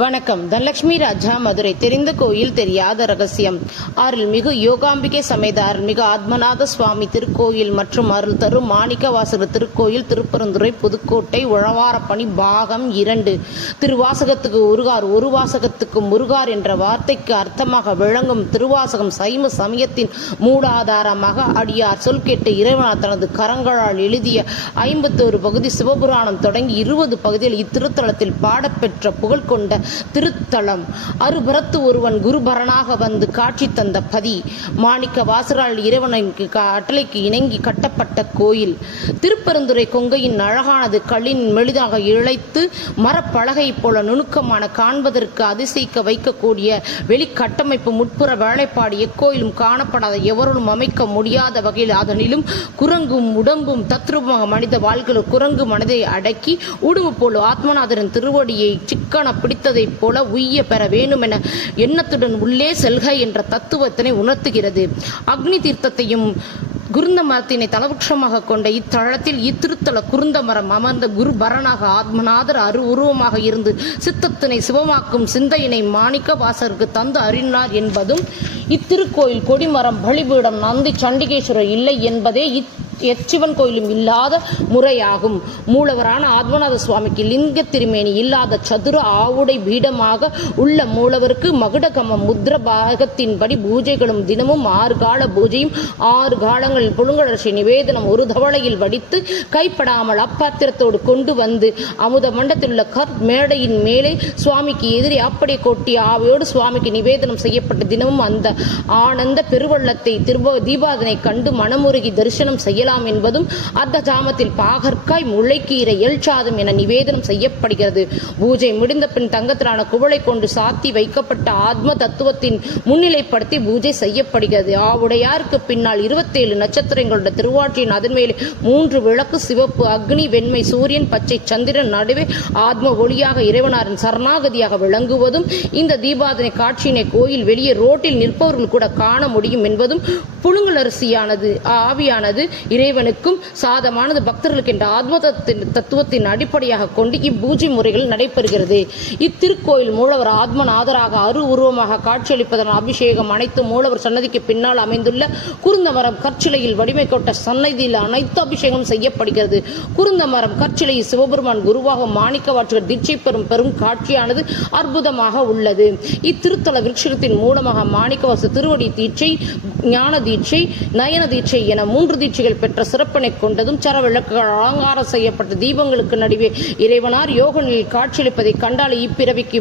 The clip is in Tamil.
வணக்கம். தனலட்சுமி ராஜா, மதுரை. தெரிந்த கோயில் தெரியாத ரகசியம். அருள்மிகு யோகாம்பிகை சமேத அருள்மிகு ஆத்மநாத சுவாமி திருக்கோயில் மற்றும் அருள் தரும் மாணிக்கவாசகர் திருக்கோயில், திருப்பரந்துரை, புதுக்கோட்டை. உழவாரப்பணி பாகம் 2. திருவாசகத்துக்கு உருகார், ஒரு வாசகத்துக்கு முருகார் என்ற வார்த்தைக்கு அர்த்தமாக விளங்கும் திருவாசகம் சைவ சமயத்தின் மூலாதாரமாக அடியார் சொல் கேட்டு இறைவனார் தனது கரங்களால் எழுதிய 51 பகுதி சிவபுராணம் தொடங்கி 20 பகுதியில் இத்திருத்தலத்தில் பாடப்பெற்ற புகழ் கொண்ட திருத்தலம். அருபரத்து ஒருவன் குருபரனாக வந்து காட்சி தந்த பதி. மாணிக்க வாசரால் இறைவனின் கட்டளைக்கு இணங்கி கட்டப்பட்ட கோயில். திருப்பரந்துரை கொங்கையின் அழகானது கல்லின் மெலிதாக இழைத்து மரப்பலகை போல நுணுக்கமான, காண்பதற்கு அதிசயிக்க வைக்கக்கூடிய வெளிக்கட்டமைப்பு, முட்புற வேலைப்பாடு எக்கோயிலும் காணப்படாத, எவரும் அமைக்க முடியாத வகையில் அதனிலும் குரங்கும் உடம்பும் தத்ரூபமாக மனித வாழ்க்கையில் குரங்கு மனதை அடக்கி உடும்பு போல ஆத்மநாதரின் திருவடியை சிக்கன பிடித்ததை போல உய்ய பெற வேண்டும் என எண்ணத்துடன் உள்ளே செல்க என்ற தத்துவத்தினை உணர்த்துகிறது. அக்னி தீர்த்தத்தையும் குருந்த மரத்தினை தலவృక్షமாக கொண்ட இத்தலத்தில் இத்திருத்தல குருந்த மரம் அமர்ந்த குருபரனாக ஆத்மநாதர் உருவமாக இருந்து சித்தத்தினை சிவமாக்கும் சிந்தையினை மாணிக்க வாசகருக்கு தந்து அறினார் என்பதும், இத்திருக்கோயில் கொடிமரம், பலிபீடம், நந்தி, சண்டிகேஸ்வரர் இல்லை என்பதே எச்சிவன் கோயிலும் இல்லாத முறையாகும். மூலவரான ஆத்மநாத சுவாமிக்கு லிங்க திருமேனி இல்லாத சதுர ஆவுடை பீடமாக உள்ள மூலவருக்கு மகுடகம முத்ர பாகத்தின்படி பூஜைகளும் தினமும் 6 கால பூஜையும் 6 காலங்களில் புழுங்கலரிசி நிவேதனம் ஒரு தவளையில் வடித்து கைப்படாமல் அப்பாத்திரத்தோடு கொண்டு வந்து அமுத மண்டத்தில் உள்ள மேடையின் மேலே சுவாமிக்கு எதிரே அப்படியே கொட்டி ஆவையோடு சுவாமிக்கு நிவேதனம் செய்யப்பட்ட தினமும் அந்த ஆனந்த பெருவள்ளத்தை தீபாதனை கண்டு மனமுருகி தரிசனம் செய்ய என்பதும், அர்த்த ஜாமத்தில் பாகற்காய், முளைக்கீரை, எல்சாதம் என நிவேதனம் செய்யப்படுகிறது. பூஜை முடிந்த பின் தங்கத்திலான குவளை கொண்டு சாத்தி வைக்கப்பட்ட ஆத்ம தத்துவத்தின் முன்னிலைப்படுத்தி பூஜை செய்யப்படுகிறது. ஆவுடையாருக்கு பின்னால் 27 நட்சத்திரங்களுடைய திருவாற்றின் அதன் மேலே 3 விளக்கு, சிவப்பு அக்னி, வெண்மை சூரியன், பச்சை சந்திரன், நடுவே ஆத்ம ஒளியாக இறைவனாரின் சரணாகதியாக விளங்குவதும், இந்த தீபாதனை காட்சியினை கோயில் வெளியே ரோட்டில் நிற்பவர்கள் கூட காண முடியும் என்பதும், புழுங்கலரிசியானது ஆவியானது இறைவனுக்கும் சாதமானது பக்தர்களுக்கு என்ற ஆத்ம தத்துவத்தின் அடிப்படையாக கொண்டு இப்பூஜை முறைகள் நடைபெறுகிறது. இத்திருக்கோயில் மூலவர் ஆத்மநாதராக உருவமாக காட்சியளிப்பதன் அபிஷேகம் அனைத்து மூலவர் சன்னதிக்கு பின்னால் அமைந்துள்ள குருந்த மரம் கற்சிலையில் வடிமை கொண்ட சன்னதியில் அனைத்து அபிஷேகம் செய்யப்படுகிறது. குருந்த மரம் கற்சிலையில் சிவபெருமான் குருவாக மாணிக்கவாசகர் தீட்சை பெறும் காட்சியானது அற்புதமாக உள்ளது. இத்திருத்தல விருட்சத்தின் மூலமாக மாணிக்கவாசகர் திருவடி தீட்சை, ஞான தீட்சை, நயன தீட்சை என 3 தீட்சைகள் பெற்ற சிறப்பினை கொண்டதும், சரவிளக்குகள் அலங்காரம் செய்யப்பட்ட தீபங்களுக்கு நடுவே இறைவனார் யோக நிலையில் காட்சியளிப்பதை கண்டால் இப்பிறவிக்கு